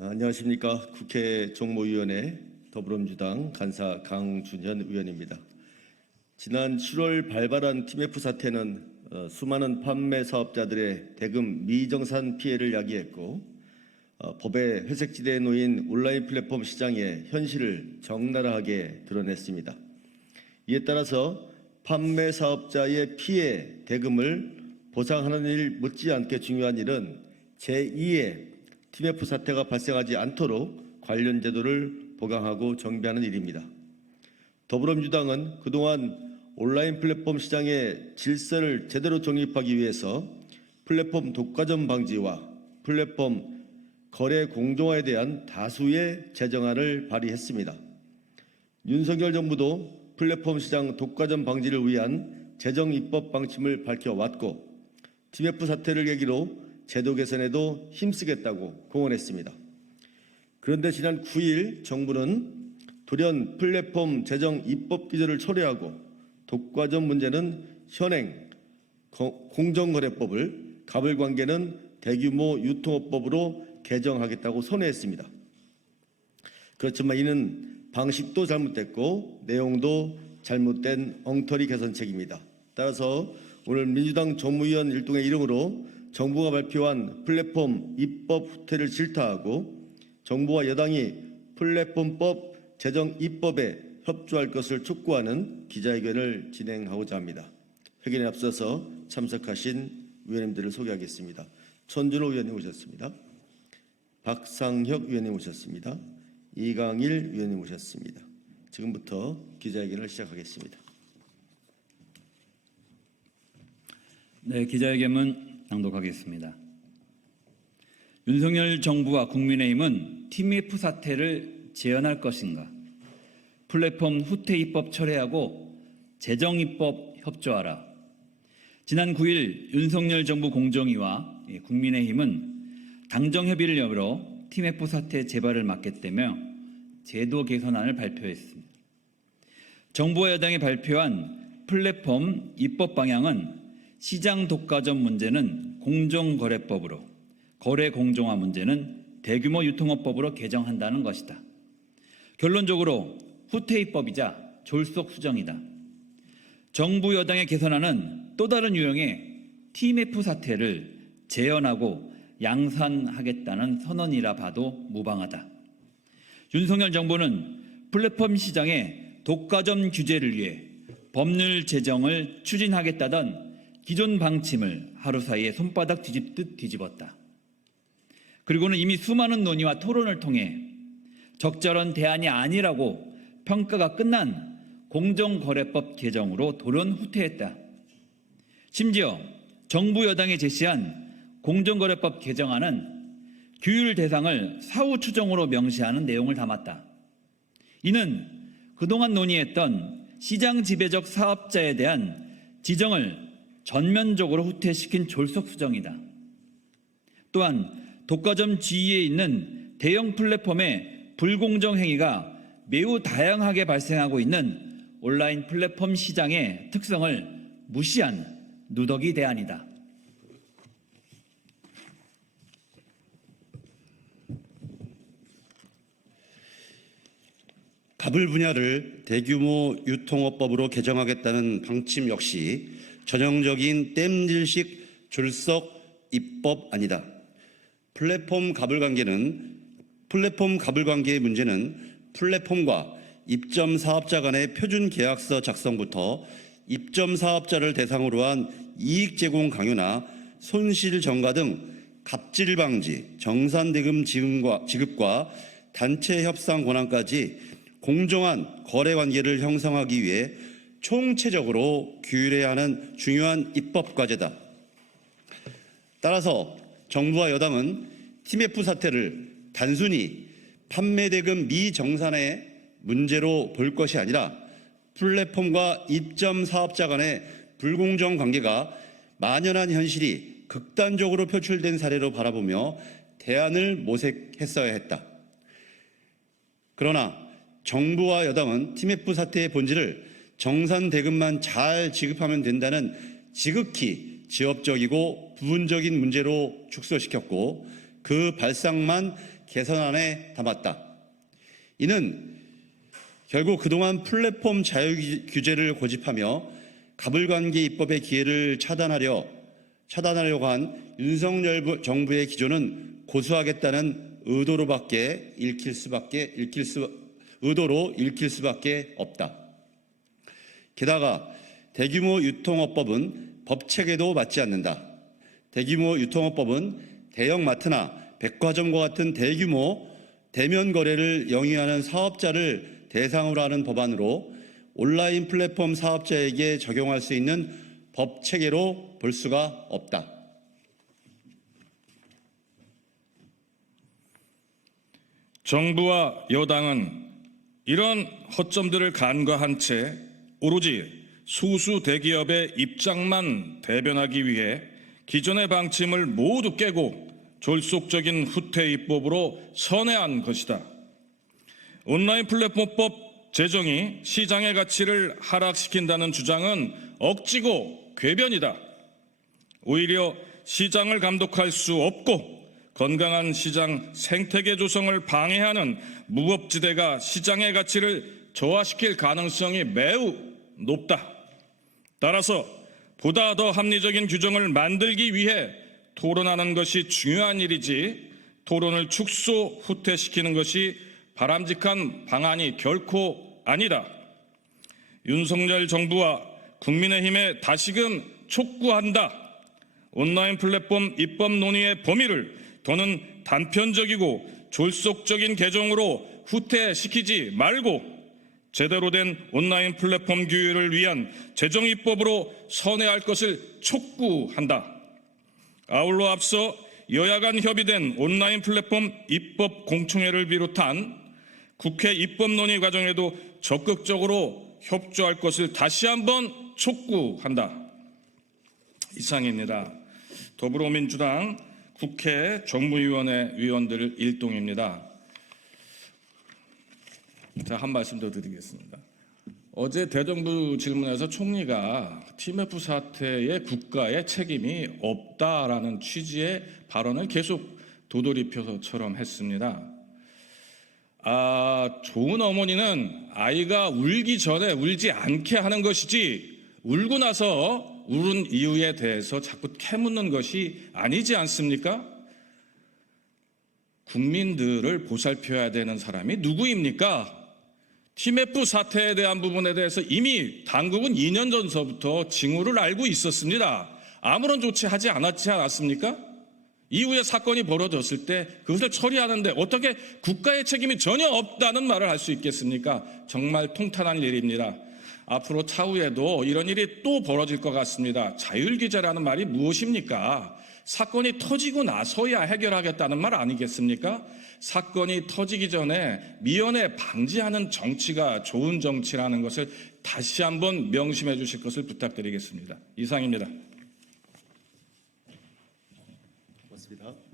안녕하십니까. 국회 정무위원회 더불어민주당 간사 강준현 의원입니다. 지난 7월 발발한 TMF 사태는 수많은 판매 사업자들의 대금 미정산 피해를 야기했고 법의 회색지대에 놓인 온라인 플랫폼 시장의 현실을 적나라하게 드러냈습니다. 이에 따라서 판매 사업자의 피해 대금을 보상하는 일 못지않게 중요한 일은 제2의 TMF 사태가 발생하지 않도록 관련 제도를 보강하고 정비하는 일입니다. 더불어민주당은 그동안 온라인 플랫폼 시장의 질서를 제대로 정립하기 위해서 플랫폼 독과점 방지와 플랫폼 거래 공정화에 대한 다수의 제정안을 발의했습니다. 윤석열 정부도 플랫폼 시장 독과점 방지를 위한 제정 입법 방침을 밝혀왔고 TMF 사태를 계기로 제도 개선에도 힘쓰겠다고 공언했습니다. 그런데 지난 9일 정부는 돌연 플랫폼 제정 입법 기조를 철회하고 독과점 문제는 현행 공정거래법을 가불관계는 대규모 유통업법으로 개정하겠다고 선회했습니다. 그렇지만 이는 방식도 잘못됐고 내용도 잘못된 엉터리 개선책입니다. 따라서 오늘 민주당 정무위원 일동의 이름으로 정부가 발표한 플랫폼 입법 후퇴를 질타하고 정부와 여당이 플랫폼법 제정 입법에 협조할 것을 촉구하는 기자회견을 진행하고자 합니다. 회견에 앞서서 참석하신 위원님들을 소개하겠습니다. 천준호 위원님 오셨습니다. 박상혁 위원님 오셨습니다. 이강일 위원님 오셨습니다. 지금부터 기자회견을 시작하겠습니다. 네, 기자회견은 낭독하겠습니다. 윤석열 정부와 국민의힘은 TMF 사태를 재현할 것인가? 플랫폼 후퇴 입법 철회하고 제정 입법 협조하라. 지난 9일 윤석열 정부 공정위와 국민의힘은 당정 협의를 열어 TMF 사태 재발을 막겠다며 제도 개선안을 발표했습니다. 정부와 여당이 발표한 플랫폼 입법 방향은 시장 독과점 문제는 공정거래법으로, 거래 공정화 문제는 대규모 유통업법으로 개정한다는 것이다. 결론적으로 후퇴 입법이자 졸속 수정이다. 정부 여당의 개선안은 또 다른 유형의 TMF 사태를 재현하고 양산하겠다는 선언이라 봐도 무방하다. 윤석열 정부는 플랫폼 시장의 독과점 규제를 위해 법률 제정을 추진하겠다던 기존 방침을 하루 사이에 손바닥 뒤집듯 뒤집었다. 그리고는 이미 수많은 논의와 토론을 통해 적절한 대안이 아니라고 평가가 끝난 공정거래법 개정으로 돌연 후퇴했다. 심지어 정부 여당이 제시한 공정거래법 개정안은 규율 대상을 사후 추정으로 명시하는 내용을 담았다. 이는 그동안 논의했던 시장 지배적 사업자에 대한 지정을 전면적으로 후퇴시킨 졸속 수정이다. 또한 독과점 지위에 있는 대형 플랫폼의 불공정 행위가 매우 다양하게 발생하고 있는 온라인 플랫폼 시장의 특성을 무시한 누더기 대안이다. 가불 분야를 대규모 유통업법으로 개정하겠다는 방침 역시 전형적인 땜질식 졸속 입법안이다. 플랫폼 가불 관계의 문제는 플랫폼과 입점 사업자 간의 표준 계약서 작성부터 입점 사업자를 대상으로 한 이익 제공 강요나 손실 전가 등 갑질 방지, 정산 대금 지급과 단체 협상 권한까지 공정한 거래 관계를 형성하기 위해 총체적으로 규율해야 하는 중요한 입법 과제다. 따라서 정부와 여당은 TMF 사태를 단순히 판매 대금 미정산의 문제로 볼 것이 아니라 플랫폼과 입점 사업자 간의 불공정 관계가 만연한 현실이 극단적으로 표출된 사례로 바라보며 대안을 모색했어야 했다. 그러나 정부와 여당은 TMF 사태의 본질을 정산 대금만 잘 지급하면 된다는 지극히 지엽적이고 부분적인 문제로 축소시켰고 그 발상만 개선안에 담았다. 이는 결국 그동안 플랫폼 자유 규제를 고집하며 가불관계 입법의 기회를 차단하려고 한 윤석열 정부의 기조는 고수하겠다는 의도로 읽힐 수밖에 없다. 게다가 대규모 유통업법은 법체계도 맞지 않는다. 대규모 유통업법은 대형마트나 백화점과 같은 대규모 대면 거래를 영위하는 사업자를 대상으로 하는 법안으로 온라인 플랫폼 사업자에게 적용할 수 있는 법 체계로 볼 수가 없다. 정부와 여당은 이런 허점들을 간과한 채 오로지 소수 대기업의 입장만 대변하기 위해 기존의 방침을 모두 깨고 졸속적인 후퇴 입법으로 선회한 것이다. 온라인 플랫폼법 제정이 시장의 가치를 하락시킨다는 주장은 억지고 궤변이다. 오히려 시장을 감독할 수 없고 건강한 시장 생태계 조성을 방해하는 무법지대가 시장의 가치를 저하시킬 가능성이 매우 높다. 따라서 보다 더 합리적인 규정을 만들기 위해 토론하는 것이 중요한 일이지 토론을 축소 후퇴시키는 것이 바람직한 방안이 결코 아니다. 윤석열 정부와 국민의힘에 다시금 촉구한다. 온라인 플랫폼 입법 논의의 범위를 더는 단편적이고 졸속적인 개정으로 후퇴시키지 말고 제대로 된 온라인 플랫폼 규율을 위한 제정 입법으로 선회할 것을 촉구한다. 아울러 앞서 여야 간 협의된 온라인 플랫폼 입법 공청회를 비롯한 국회 입법 논의 과정에도 적극적으로 협조할 것을 다시 한번 촉구한다. 이상입니다. 더불어민주당 국회 정무위원회 위원들 일동입니다. 제가 한 말씀 더 드리겠습니다. 어제 대정부 질문에서 총리가 TMF 사태에 국가의 책임이 없다라는 취지의 발언을 계속 도돌이표처럼 했습니다. 좋은 어머니는 아이가 울기 전에 울지 않게 하는 것이지 울고 나서 울은 이유에 대해서 자꾸 캐묻는 것이 아니지 않습니까? 국민들을 보살펴야 되는 사람이 누구입니까? TMF 사태에 대한 부분에 대해서 이미 당국은 2년 전서부터 징후를 알고 있었습니다. 아무런 조치하지 않았습니까? 이후에 사건이 벌어졌을 때 그것을 처리하는데 어떻게 국가의 책임이 전혀 없다는 말을 할 수 있겠습니까? 정말 통탄한 일입니다. 앞으로 차후에도 이런 일이 또 벌어질 것 같습니다. 자율규제라는 말이 무엇입니까? 사건이 터지고 나서야 해결하겠다는 말 아니겠습니까? 사건이 터지기 전에 미연에 방지하는 정치가 좋은 정치라는 것을 다시 한번 명심해 주실 것을 부탁드리겠습니다. 이상입니다. 고맙습니다.